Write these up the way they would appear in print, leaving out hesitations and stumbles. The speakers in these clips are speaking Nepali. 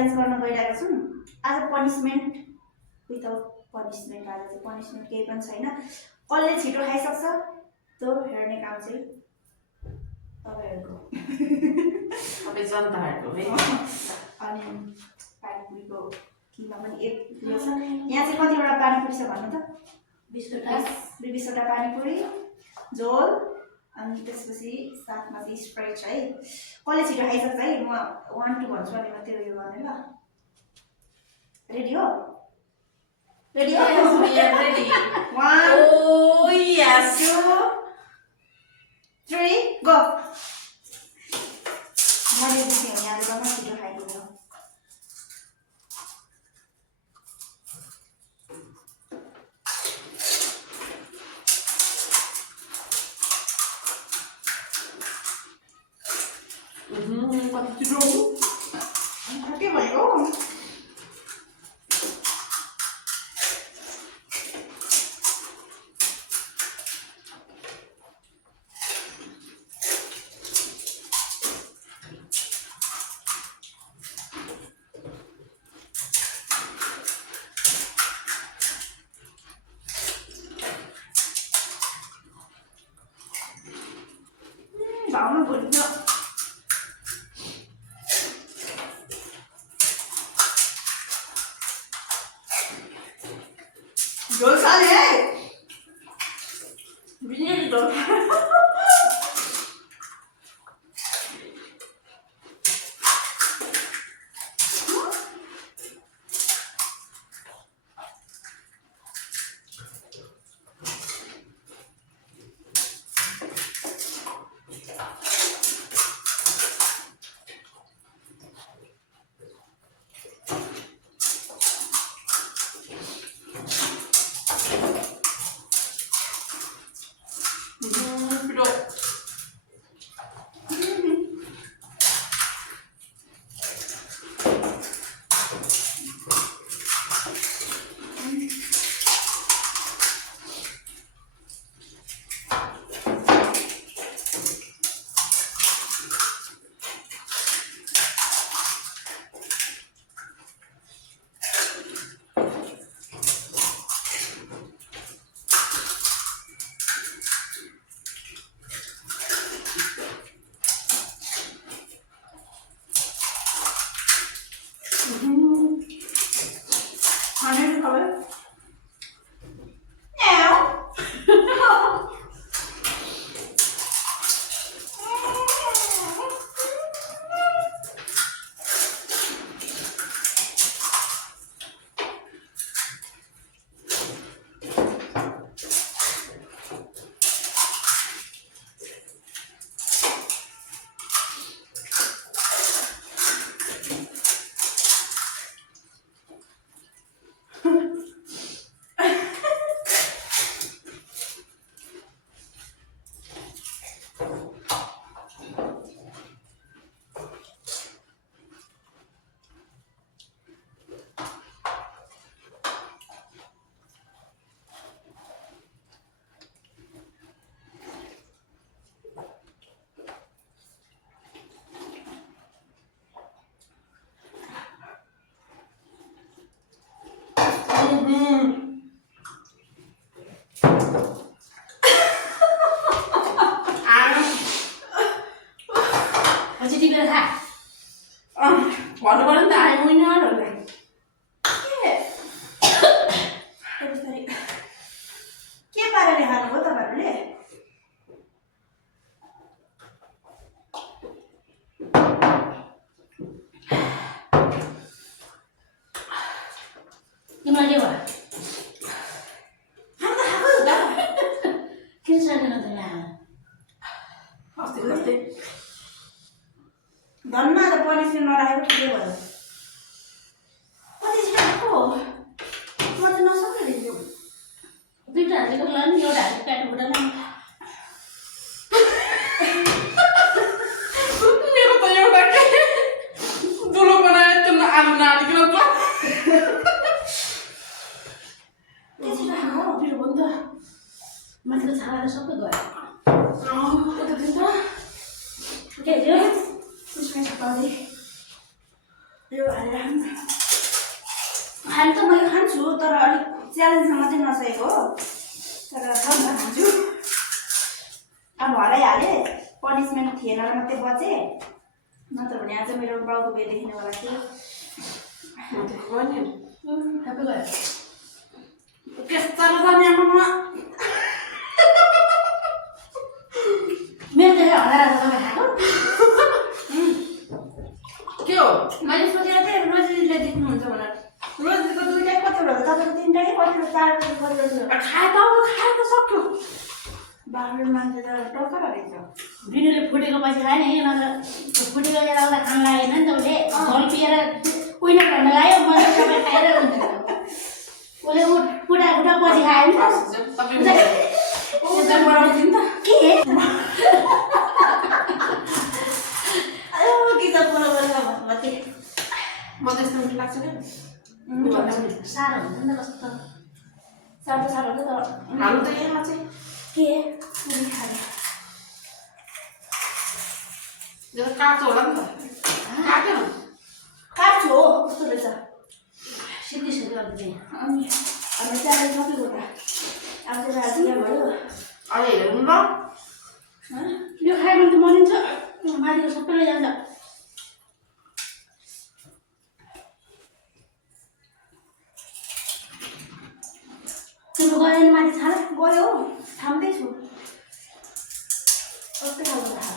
च्यालेन्ज गर्न गइरहेको छौँ। आज पनिसमेन्ट विदाउट पनिसमेन्ट, आज चाहिँ पनिसमेन्ट केही पनि छैन। कसले छिटो खाइसक्छ त्यो हेर्ने काम चाहिँ तपाईँहरूको सबै जनताहरूको है। अनि पानीपुरीको किमा पनि एक यो छ। यहाँ चाहिँ कतिवटा पानीपुरी छ भन्नु त? 20वटा पानीपुरी झोल अनि त्यसपछि साथमा चाहिँ स्प्राइट छ है। कसले छिटो खाइसक्छ है, म 1 2 भन्छु अनि मात्रै यो गर्ने ल। रेडी हो? रेडी हो? Yes, we are ready. 1 Oh yes. 2 3 go. मैले बुझेँ यहाँले गर्न छिटो खाइदिनु। कति छिटो के भयो? भावना बोल्छ। झोल खाले है बिनेरी झोल। भन्नु पर्यो नि त आइ विनर भनेर। के पाराले खानुभयो तपाईँहरूले? तिमीलाई के भयो? हामी त खाएको त किन सकेन तिमीलाई? अस्ति जस्तै धन्न त पनिसमेन्ट नराखेको ठिकै भयो। कति छिटो खाएको? म त नसक्ने रहेछु। दुईवटा हालेको ल नि, एउटा हालेको प्याटबाट ल। मेरो त एउटा दुलो बनायो त्यो आलु नहालिकन त। के छिटो खाएको? मेरो भयो नि त। माथिको छालाले सबै गयो। कता थियो त? के थियो? त्यसमा चाहिँ यो हालेर च्यालेन्जमा चाहिँ नसकेको हो तर छ नि त खान्छु अब हराइहालेँ पनिसमेन्ट थिएन र मात्रै बचेँ नत्र भने आज मेरो बाउको बिहे देखिनेवाला थियो सबै गयो त्यस्तो जाने आमामा मेरो देखेर हराएर तपाईँ खाएको के हो मैले सोचेर चाहिँ रोजीले जित्नुहुन्छ भनेर रोजीको दुईटै कतिवटा हो तपाईँको तिनटै कतिवटा चारवटा कतिवटा खाए त सक्यो बाह्र मान्छे त टक्कर रहेछ बिनुले फुटेको पछि खायो नि नत्र फुटेको बेला उसलाई खान लागेन नि त उसले झोल पिएर उइना भन्न लाग्यो मैले सबै खाएर उसले फुटा पछि खायो नि त बनाउँछु नि त के आयो कि त बोला भन्नु थिएँ म त्यस्तो मिठो लाग्छ क्या साह्रो हुन्छ नि त कस्तो साह्रो साह्रो त हाल्नु त यहाँ चाहिँ के पुरी खाने यो त काट्छ होला नि त काट्यो काट्छु हो कस्तो रहेछ सिद्धि अलिकति अनि हाम्रो च्यालेन्ज सकेको त अब चाहिँ राजी भयो अहिले हेरौँ ल यो खायो भने त मनिन्छ माथिको सबै लैजान्छ तिम्रो गयो नि माथि छाड गयो थाम्दैछु कस्तो खालको थाहा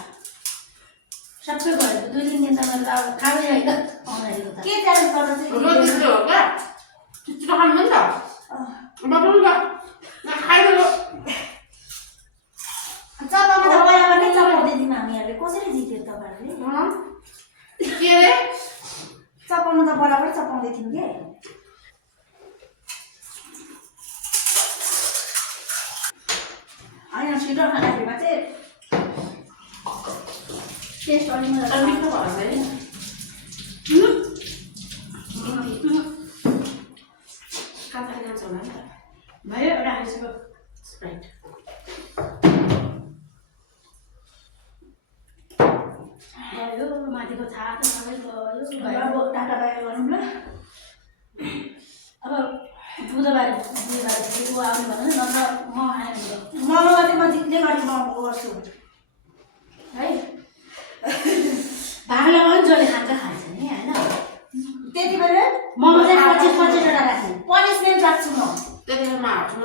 सबै गयो 2-3 दिनसम्म त अब खाँदै होइन आउँदाखेरि त के च्यालेन्ज गर्न चाहिँ रोटी हो क्या छिटो खानु नि त बताउनु ल खाइदिनु चपामा त बराबर नै चपाउँदै थियौँ हामीहरूले कसरी जित्यो तपाईँहरूले के अरे चपाउनु त बराबर चपाउँदै थियौँ के होइन छिटो खाँदाखेरिमा चाहिँ टेस्ट अलि मिठो मलाई भयो काँचा जान्छ होला नि त भयो एउटा खाइसक्यो स्प्राइट गयो माथिको छाड त सबै गयो अब टाटा बाई गरौँ ल अब बुधबार फेरि ऊ आउने भन्नु नत्र म आएँ भने मोमोमा चाहिँ म जित्ने गरी मोमो गर्छु है भाग लगाउनु जसले खान्छ खान्छ नि होइन त्यति बेला मोमो चाहिँ 25-25वटा राख्ने पनिसमेन्ट राख्छु म त्यतिखेरमा हाल्छु न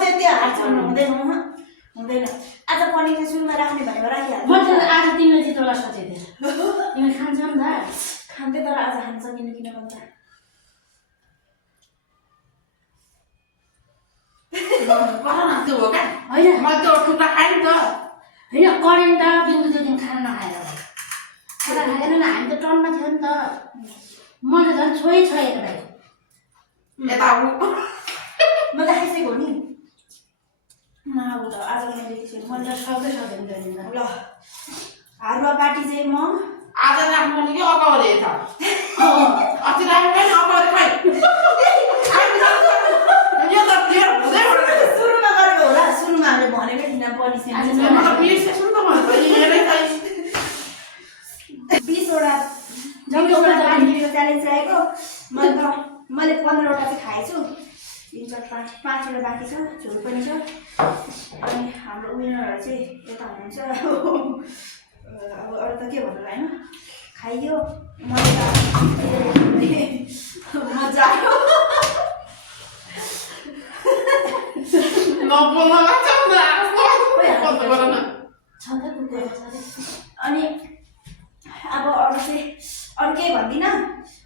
त्यति हाल्छु हुँदैन हुँदैन आज पनिर सुरुमा राख्ने भनेको म राखिहाल्छु त आज तिमीले जितोला सोचेको थिएँ तिमी खान्छ नि त खान्थेँ तर आज खान सकिनु किन भन्छ त्यो हो क्या होइन म त्यो टुक्रा खाएँ नि त होइन करेन्ट त बिन्दु त्यो दिन खाना नखाएर खाना खाएन नि हामी त टनमा थियो नि त मैले झन् छोएको भाइ यता आऊ म त खाइसकेको नि अब त आज मैले त्यसरी मैले त सक्दै सक्दैन त्यो दिन त ल हारुवा पार्टी चाहिँ म आज राख्नु पर्ने कि अगाडि त अस्ति राख्नु पनि अगाडि खै यो त क्लियर हुँदै गर्दैन सुरुमा गरेको होला सुरुमा हामीले भनेकै थिएन पनिसमेन्ट म त बिर्सेछु नि त भनेको हेरै खै 20वटा जम्मै पार्टीको च्यालेन्ज रहेको मैले 15वटा चाहिँ खाएछु 5वटा बाँकी छ झोल पनि छ अनि हाम्रो विनरहरू चाहिँ यता हुनुहुन्छ अब अरू त के भन्नु होइन खाइयो मजा आयो नबोल्न लाग्छ अनि अब अरू चाहिँ अरू केही भन्दिनँ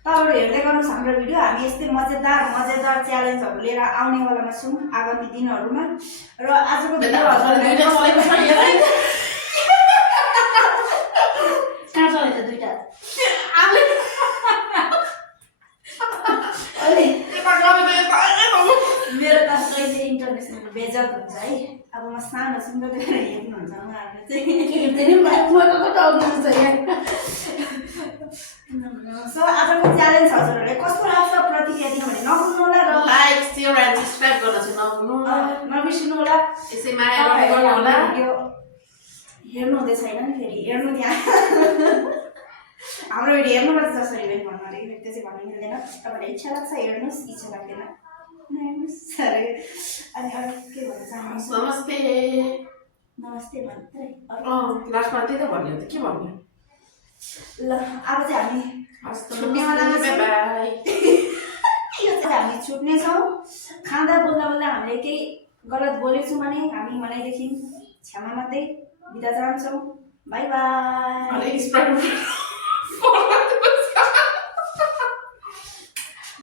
तपाईँहरू हेर्दै गर्नुहोस् हाम्रो भिडियो हामी यस्तै मजेदार च्यालेन्जहरू लिएर आउनेवालामा छौँ आगामी दिनहरूमा र आजको भिडियो कहाँ चलेछ दुइटा मेरो त कहिले इन्टरनेसनल बेजत हुन्छ है अब म सानो सुन्दर हेर्नुहुन्छ उहाँहरूले चाहिँ सो आजको च्यालेन्ज हजुरहरूले कस्तो लाग्छ प्रतिक्रिया दिनु भने नभुल्नु होला र लाइक शेयर एन्ड सब्स्क्राइब गर्न चाहिँ नभुल्नु नबिर्सिनु होला यसै माया गर्नु होला भिडियो हेर्नु हुँदै छैन नि फेरि हेर्नु त्यहाँ हाम्रो भिडियो हेर्नुपर्छ जसरी पनि भन्नु अरे त्यो चाहिँ भन्नु मिल्दैन तपाईँलाई इच्छा लाग्छ हेर्नुहोस् इच्छा लाग्दैन सरी अनि अरू के भन्न चाहनुहुन्छ नमस्ते नमस्ते मात्रै लास्टमा त्यही त भन्यो त के भन्यो ल अब चाहिँ हामी हस् त छुट्नेवालामा छौँ। बाई यो चाहिँ हामी छुट्नेछौँ खाँदा बोल्दा बोल्दा हामीले केही गलत बोलेको छौँ भने हामी मनाइदेखि क्षमा मात्रै बिदा चाहन्छौँ बाई बाई अरे स्प्राइट